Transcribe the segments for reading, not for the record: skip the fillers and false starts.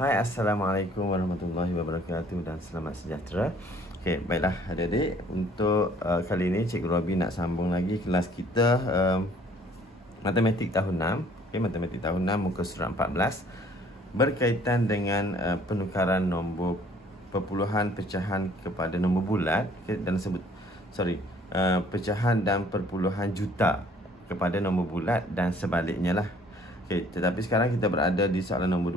Hai, Assalamualaikum warahmatullahi wabarakatuh dan selamat sejahtera. Okey, baiklah adik-adik, untuk kali ini Cikgu Robi nak sambung lagi kelas kita Matematik tahun 6. Okey, Matematik tahun 6 muka surat 14 berkaitan dengan penukaran nombor perpuluhan pecahan kepada nombor bulat, okay, dan pecahan dan perpuluhan juta kepada nombor bulat dan sebaliknya lah. Okay, tetapi sekarang kita berada di soalan nombor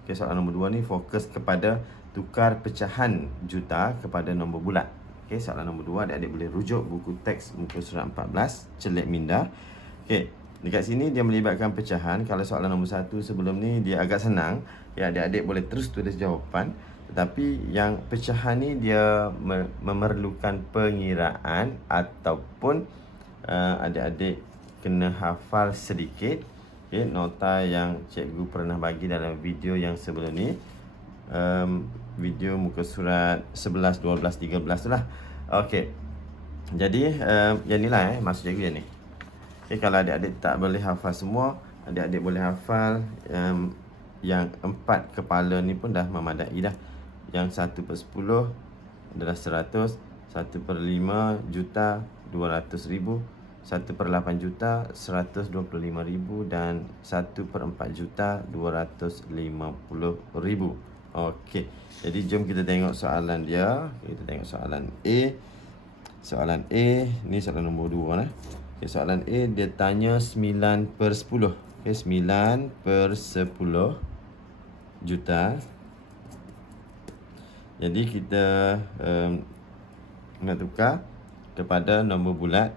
2. Okay, soalan nombor 2 ni fokus kepada tukar pecahan juta kepada nombor bulat. Okay, soalan nombor 2 adik-adik boleh rujuk buku teks muka surat 14 Celik Minda. Okay, dekat sini dia melibatkan pecahan. Kalau soalan nombor 1 sebelum ni dia agak senang, ya, adik-adik boleh terus tulis jawapan. Tetapi yang pecahan ni dia memerlukan pengiraan ataupun adik-adik kena hafal sedikit. Okay, nota yang cikgu pernah bagi dalam video yang sebelum ni, video muka surat 11, 12, 13 tu lah. Okay, jadi yang ni lah maksud cikgu yang ni. Okay, kalau adik-adik tak boleh hafal semua, adik-adik boleh hafal yang 4 kepala ni pun dah memadai dah. Yang 1/10 adalah 100, 1/5 juta 200,000, 1/8 juta 125,000 dan 1/4 juta 250,000. Okey, jadi jom kita tengok soalan dia. Kita tengok soalan A. Soalan A ni soalan nombor 2 lah. Okay, soalan A dia tanya 9/10. Okay, 9/10 juta. Jadi kita nak tukar kepada nombor bulat.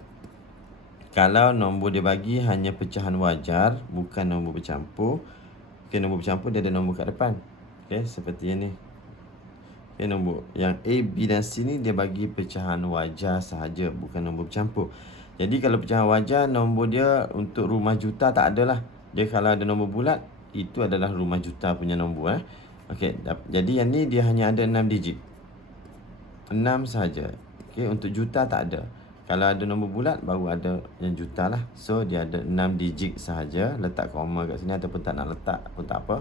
Kalau nombor dia bagi hanya pecahan wajar, bukan nombor bercampur. Okay, nombor bercampur dia ada nombor kat depan. Okay, seperti yang ni. Okay, nombor yang A, B dan C ni dia bagi pecahan wajar sahaja, bukan nombor bercampur. Jadi kalau pecahan wajar, nombor dia untuk rumah juta tak ada lah. Dia kalau ada nombor bulat, itu adalah rumah juta punya nombor. Okey, jadi yang ni dia hanya ada 6 digit. 6 sahaja. Okey, untuk juta tak ada. Kalau ada nombor bulat baru ada yang juta lah. So dia ada 6 digit sahaja. Letak koma kat sini ataupun tak nak letak pun tak apa.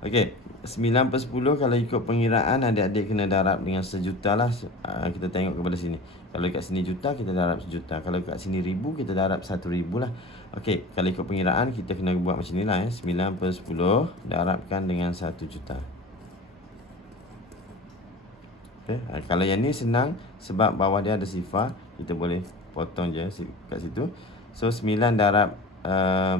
Okey, 9/10 kalau ikut pengiraan adik-adik kena darab dengan sejuta lah. Kita tengok kepada sini. Kalau kat sini juta kita darab sejuta. Kalau kat sini ribu kita darab 1,000 lah. Okey, kalau ikut pengiraan kita kena buat macam ni lah 9/10 darabkan dengan 1 juta. Okay. Kalau yang ni senang sebab bawah dia ada sifar, kita boleh potong je kat situ. So 9 darab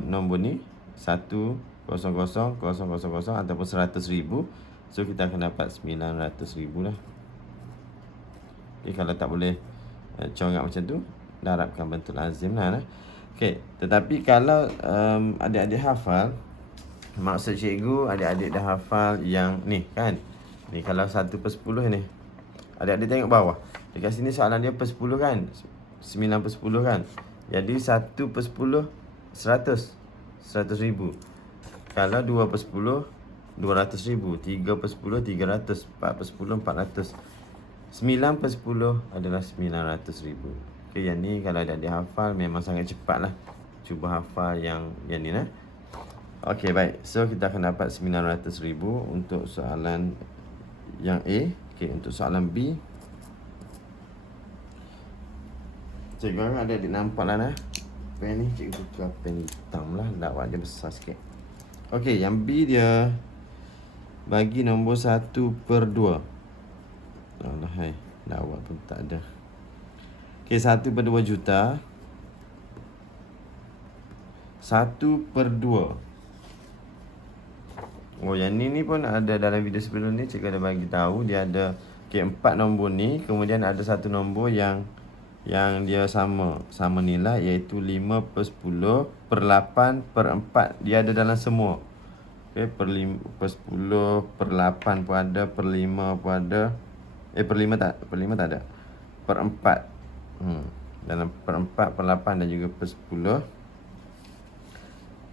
nombor ni 100,000 ataupun 100,000. So kita akan dapat 900,000 lah. Okay, kalau tak boleh corak macam tu, darabkan bentuk lazim lah. Okay, tetapi kalau adik-adik hafal, maksud cikgu adik-adik dah hafal yang ni kan. Ni kalau 1/10 ni. Adik-adik tengok bawah. Dekat sini soalan dia per 10 kan. 9/10 kan. Jadi 1/10 100. 100,000. Kalau 2/10 200,000. 3/10 300. 4/10 400. 9/10 adalah 900,000. Okay, yang ni kalau adik-adik hafal memang sangat cepat lah. Cuba hafal yang ni lah. Okay, baik. So kita akan dapat 900,000 untuk soalan yang A. Okay, untuk soalan B, cikgu harap adik-adik nampak lah pen ni. Cikgu tukar pen hitam lah, lawak dia besar sikit. Okay, yang B dia bagi nombor 1/2. Alah hai, lawak pun tak ada. Okay, 1/2 juta. 1/2. Oh, yang ni pun ada dalam video sebelum ni. Cikgu ada bagi tahu dia ada 4 nombor ni, kemudian ada satu nombor yang dia sama nilai, iaitu 5/10/8/4. Dia ada dalam semua. Okey, per 10 per 8 pun ada, per 5 pun ada. Per 5 tak ada. Per 4. Dalam per 4, per 8 dan juga per 10.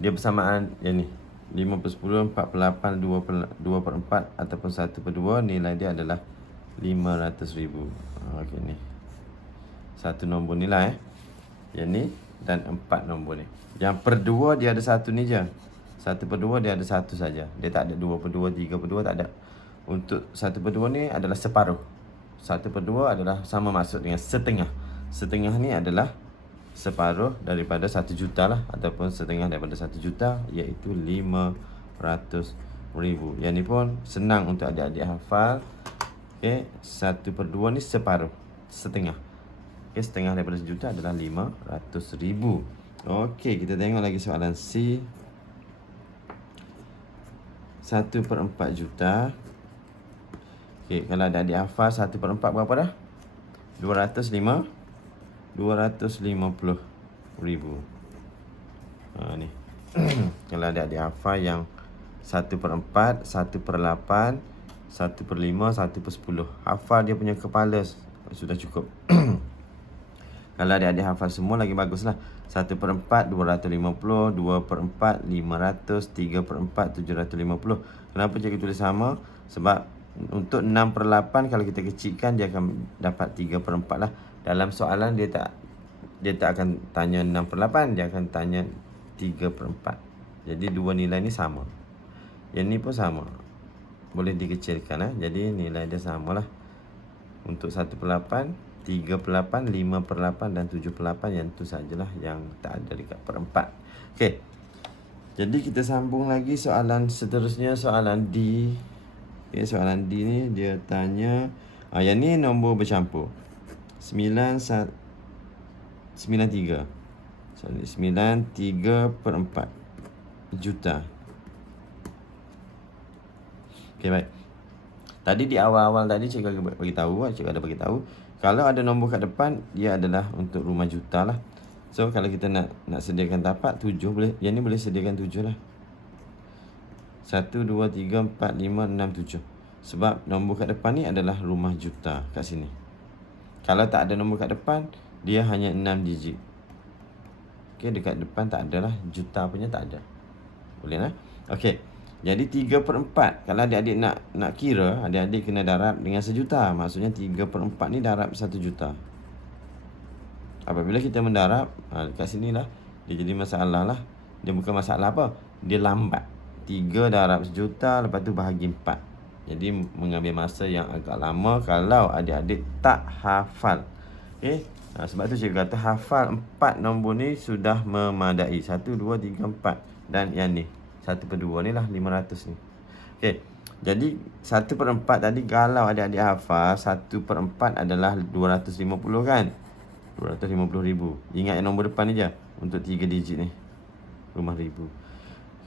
Dia bersamaan yang ni. 5/10, 4/8, 2/4 ataupun 1/2. Nilai dia adalah 500,000. Okey ni. Satu nombor ni lah Yang ni dan 4 nombor ni. Yang per 2 dia ada satu ni je. 1/2 dia ada 1 saja. Dia tak ada 2/2, 3/2, tak ada. Untuk 1/2 ni adalah separuh. 1/2 adalah sama maksud dengan setengah. Setengah ni adalah separuh daripada 1 juta lah, ataupun setengah daripada 1 juta, iaitu 500,000. Yang ni pun senang untuk adik-adik hafal. Okey, 1/2 ni separuh, setengah. Okey, setengah daripada 1 juta adalah 500,000. Okey, kita tengok lagi soalan C. 1/4 juta. Okey, kalau adik-adik hafal 1/4 berapa dah? 250,000. Ni. Kalau adik-adik hafal yang 1/4, 1/8, 1/5, 1/10. Hafal dia punya kepala sudah cukup. Kalau adik-adik hafal semua lagi baguslah. 1/4 250, 2/4 500, 3/4 750. Kenapa cikgu tulis sama? Sebab untuk 6/8 kalau kita kecilkan dia akan dapat 3/4 lah. Dalam soalan dia tak akan tanya 6/8, dia akan tanya 3/4. Jadi dua nilai ni sama. Yang ni pun sama. Boleh dikecilkan Jadi nilai dia samalah. Untuk 1/8, 3/8, 5/8 dan 7/8, yang tu sajalah yang tak ada dekat perempat. Okey. Jadi kita sambung lagi soalan seterusnya, soalan D. Okay, soalan D ni dia tanya, yang ni nombor bercampur. 93. Sorry, 93/4 juta. Okey, baik. Tadi di awal-awal tadi cikgu ada bagi tahu kalau ada nombor kat depan dia adalah untuk rumah juta lah. So kalau kita nak sediakan tapak 7 boleh. Yang ni boleh sediakan 7 lah. 1 2 3 4 5 6 7. Sebab nombor kat depan ni adalah rumah juta kat sini. Kalau tak ada nombor kat depan, dia hanya 6 digit. Okey, dekat depan tak ada lah, juta punya tak ada. Boleh lah. Okey. Jadi 3/4. Kalau adik-adik nak kira, adik-adik kena darab dengan 1 juta. Maksudnya 3/4 ni darab 1 juta. Apabila kita mendarab, kat sini lah, dia jadi masalah lah. Dia bukan masalah apa, dia lambat. 3 darab 1 juta, lepas tu bahagi 4. Jadi mengambil masa yang agak lama kalau adik-adik tak hafal. Okay? Sebab tu cikgu kata hafal 4 nombor ni sudah memadai. 1, 2, 3, 4. Dan yang ni 1/2 ni lah 500 ni. Okay. Jadi 1/4 tadi kalau adik-adik hafal 1/4 adalah 250 kan. 250,000. Ingat yang nombor depan ni je. Untuk 3 digit ni. Rumah ribu.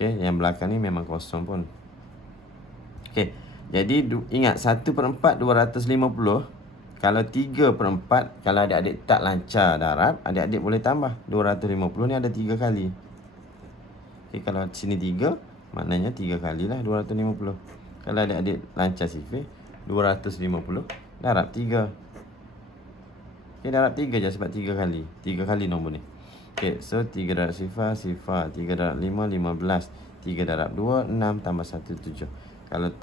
Okay. Yang belakang ni memang kosong pun. Okay. Jadi ingat 1/4 250. Kalau 3/4, kalau adik-adik tak lancar darab, adik-adik boleh tambah. 250 ni ada 3 kali. Okay, kalau sini 3, maknanya 3 kali lah 250. Kalau adik-adik lancar sifir, 250 darab 3. Okay, darab 3 je sebab 3 kali. 3 kali nombor ni. Okay, so 3 darab sifar, 3 darab 5, 15. 3 darab 2, 6 tambah 1, 7. Kalau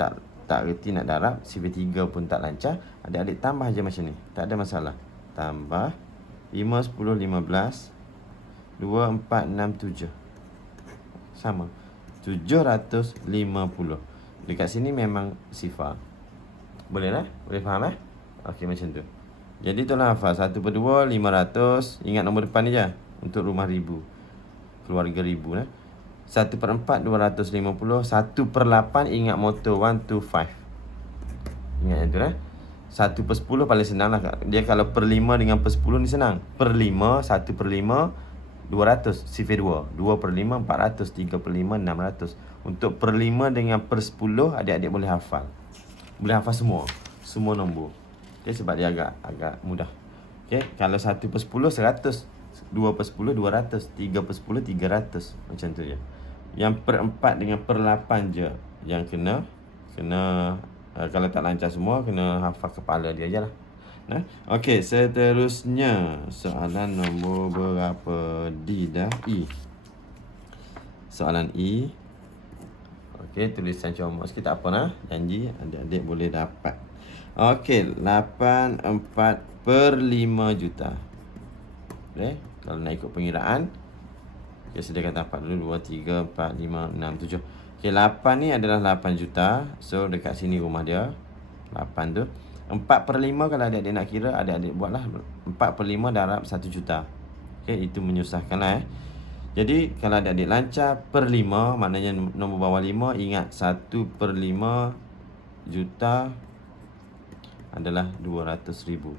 tak reti nak darab, sifir 3 pun tak lancar, adik-adik tambah je macam ni. Tak ada masalah. Tambah 5, 10, 15. 2, 4, 6, 7. Sama. 750. Dekat sini memang sifar. Boleh lah? Boleh faham Okey, macam tu. Jadi itulah hafal. 1/2, 500. Ingat nombor depan ni je. Untuk rumah ribu. Keluarga ribu 1/4 250. 1/8 ingat motor 125. Ingat yang tu 1/10 paling senang lah. Dia kalau per 5 dengan per 10 ni senang. Per 5, 1/5 200, sifir 2. 2/5 400, 3/5 600. Untuk per 5 dengan per 10 adik-adik boleh hafal. Boleh hafal semua nombor. Okay, sebab dia agak mudah. Okay, kalau 1/10 100, 2/10 200, 3/10 300. Macam tu je. Yang per 4 dengan per 8 je yang kena kalau tak lancar semua kena hafal kepala dia je lah. Okey, seterusnya soalan nombor berapa? D dah, E. Soalan E. Okey, tulisan comot sikit tak apa janji adik-adik boleh dapat. Okey, 84/5 juta. Okey, kalau nak ikut pengiraan Okay, sediakan tapak dulu. 2, 3, 4, 5, 6, 7. Okay, 8 ni adalah 8 juta. So, dekat sini rumah dia. 8 tu. 4/5 kalau adik-adik nak kira, adik-adik buatlah. 4/5 darab 1 juta. Okay, itu menyusahkan lah Jadi, kalau adik-adik lancar per 5, maknanya nombor bawah 5, ingat 1/5 juta adalah 200,000.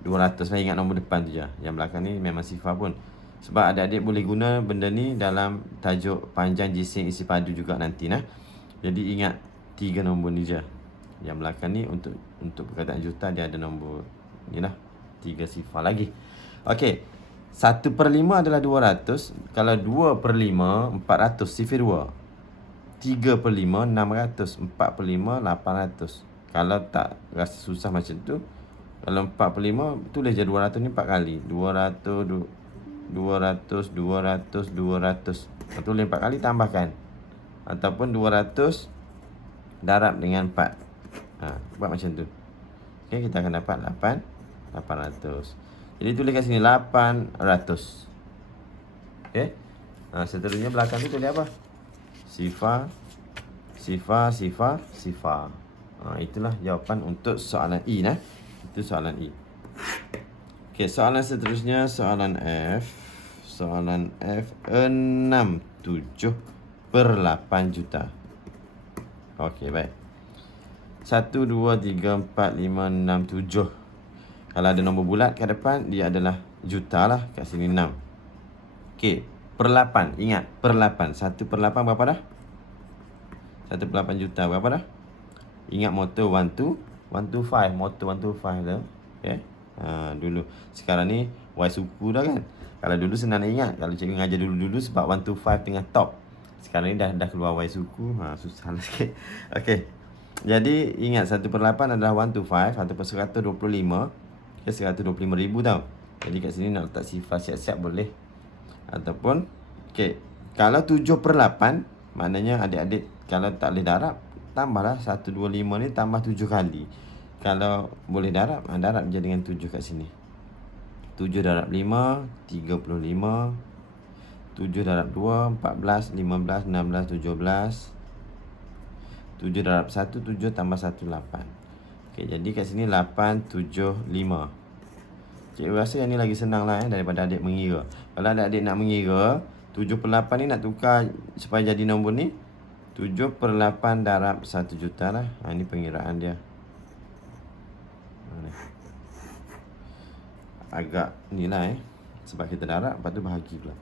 200 lah, ingat nombor depan tu je. Yang belakang ni memang sifar pun. Sebab adik-adik boleh guna benda ni dalam tajuk panjang jisim isi padu juga nanti nah. Jadi ingat 3 nombor ni je. Yang belakang ni untuk perkataan juta dia ada nombor ni lah. 3 sifar lagi. Okey. 1/5 adalah 200. Kalau 2/5 400 sifar 2. 3/5 600. 4/5 800. Kalau tak rasa susah macam tu, kalau 4/5 tulis je 200 ni 4 kali. 200 200 200 200. Tulis 4 kali tambahkan. Ataupun 200 darab dengan 4. Buat macam tu. Okey, kita akan dapat 800. Jadi tulis kat sini 800. Okey. Seterusnya belakang tu tulis apa? Sifar. Itulah jawapan untuk soalan E nah. Itu soalan E. Okey, soalan seterusnya soalan F. Soalan F 67/8 juta. Okey, baik. 1 2 3 4 5 6 7. Kalau ada nombor bulat kat depan, dia adalah juta lah. Kat sini 6. Okey, per 8. Ingat, per 8. 1/8 berapa dah? 1/8 juta berapa dah? Ingat motor 125, motor 125 tu. Okey. Dulu. Sekarang ni Y suku dah kan. Kalau dulu senang nak ingat. Kalau cikgu ngajar dulu sebab 125 tengah top. Sekarang ni dah keluar Y suku. Susah lah sikit. Okey. Jadi ingat 1/8 adalah 125. 1/125. Okay, 125,000 tau. Jadi kat sini nak letak sifar siap-siap boleh. Ataupun okey. Kalau 7/8 maknanya adik-adik kalau tak boleh darab, tambahlah 125 ni tambah 7 kali. Kalau boleh darab, darab je dengan 7 kat sini. 7 darab 5, 35. 7 darab 2, 14, 15, 16, 17. 7 darab 1, 7 tambah 1, 8. Okey, jadi kat sini 875. Cikgu rasa yang ni lagi senang lah daripada adik mengira. Kalau adik nak mengira, 7/8 ni nak tukar supaya jadi nombor ni. 7/8 darab 1 juta lah. Ini pengiraan dia. Agak ni lah sebab kita darab, lepas tu bahagi pula.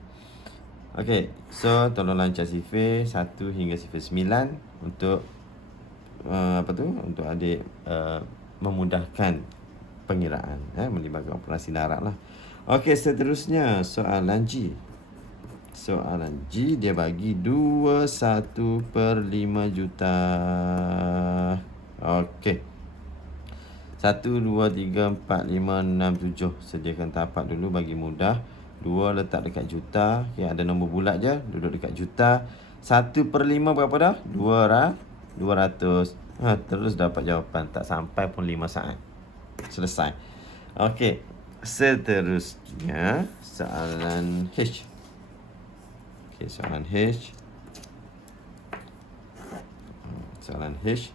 Okey, so tolong lancar sifar 1 hingga sifar 9 untuk untuk adik memudahkan pengiraan, melibatkan operasi darab lah. Okey, seterusnya soalan G. Soalan G dia bagi 21/5 juta. Okey. 1 2 3 4 5 6 7. Sediakan tapak dulu bagi mudah. 2 letak dekat juta. Okey, ada nombor bulat je, duduk dekat juta. 1/5 berapa dah? 200. Terus dapat jawapan. Tak sampai pun 5 saat. Selesai. Okey. Seterusnya soalan H. Okey, soalan H. Soalan H.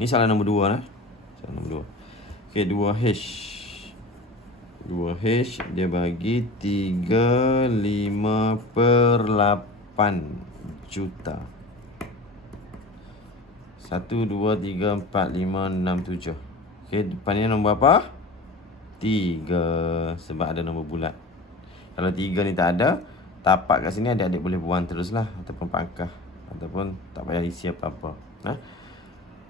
Ni soalan nombor 2 lah. Soalan nombor 2. Okey, 2H. 2H dia bagi 35/8 juta. 1 2 3 4 5 6 7. Okey, depannya nombor apa? 3. Sebab ada nombor bulat. Kalau 3 ni tak ada, tapak kat sini adik-adik boleh buang terus lah. Ataupun pangkah. Ataupun tak payah isi apa-apa.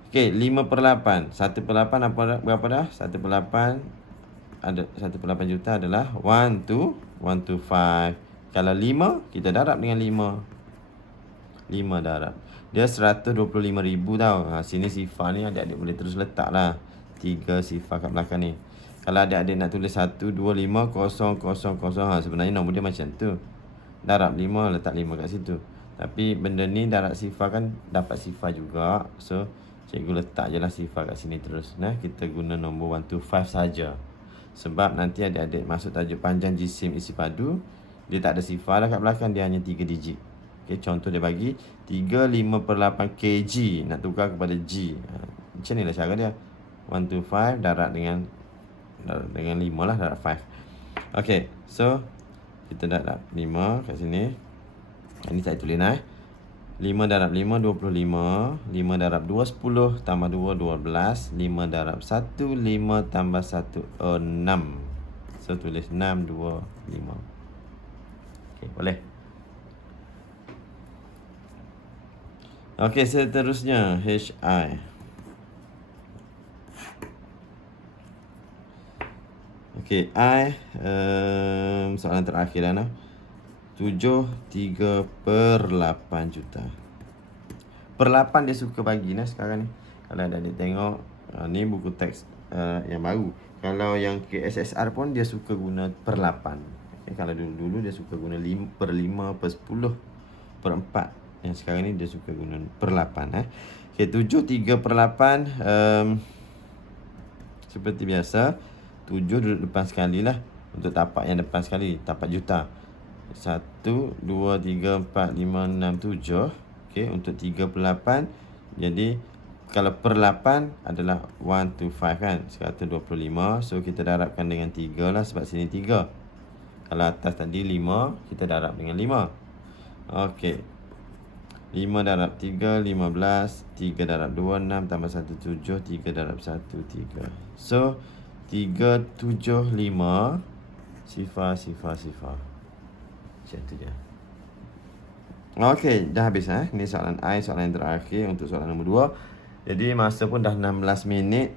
Okey, 5/8. 1/8 berapa dah? 1/8 ada 1/8 juta adalah 125. Kalau 5, kita darab dengan 5. 5 darab. Dia 125,000 tau. Sini sifar ni adik-adik boleh terus letak lah. 3 sifar kat belakang ni. Kalau adik-adik nak tulis 125,000, sebenarnya nombor dia macam tu. Darab 5, letak 5 kat situ. Tapi benda ni darab sifar kan dapat sifar juga. So, cikgu letak je lah sifar kat sini terus. Kita guna nombor 125 saja. Sebab nanti adik-adik masuk tajuk panjang jisim isi padu, Dia tak ada sifar dah kat belakang, dia hanya 3 digit. Okay, contoh dia bagi 3/5/8 kg, nak tukar kepada G. Macam ni lah cara dia. 1 to 5 darab dengan 5 lah, darab 5. Okay, so kita darab 5 kat sini. Ini saya tulis lah 5 darab 5, 25. 5 darab 2, 10. Tambah 2, 12. 5 darab 1, 5 tambah 1, 6. So, tulis 6, 2, 5. Okay, boleh. Okay, seterusnya HI. Okay, I soalan terakhir lah. 7/3/8 juta. Per 8 dia suka bagi nah sekarang ni. Kalau adik tengok, ni buku teks yang baru. Kalau yang KSSR pun dia suka guna per 8. Okay, kalau dulu dia suka guna 5/5, per 10, per 4. Yang sekarang ni dia suka guna per 8. Okay, 7/3/8 seperti biasa. 7 duduk depan sekali lah. Untuk tapak yang depan sekali, tapak juta. 1, 2, 3, 4, 5, 6, 7. Okay, untuk 3/8. Jadi kalau per 8 adalah 1 to 5 kan, 125. So kita darabkan dengan 3 lah, sebab sini 3. Kalau atas tadi 5, kita darab dengan 5. Okay, 5 darab 3, 15. 3 darab 2, 6. Tambah 1, 7. 3 darab 1, 3. So 375 sifar. Macam tu je. Okey, dah habis Ini soalan I, soalan yang terakhir untuk soalan nombor 2. Jadi masa pun dah 16 minit.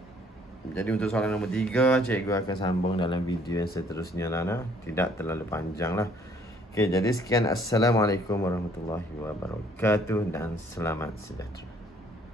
Jadi untuk soalan nombor 3, cikgu akan sambung dalam video yang seterusnya lah. Tidak terlalu panjang lah. Okey, jadi sekian. Assalamualaikum warahmatullahi wabarakatuh dan selamat sejahtera.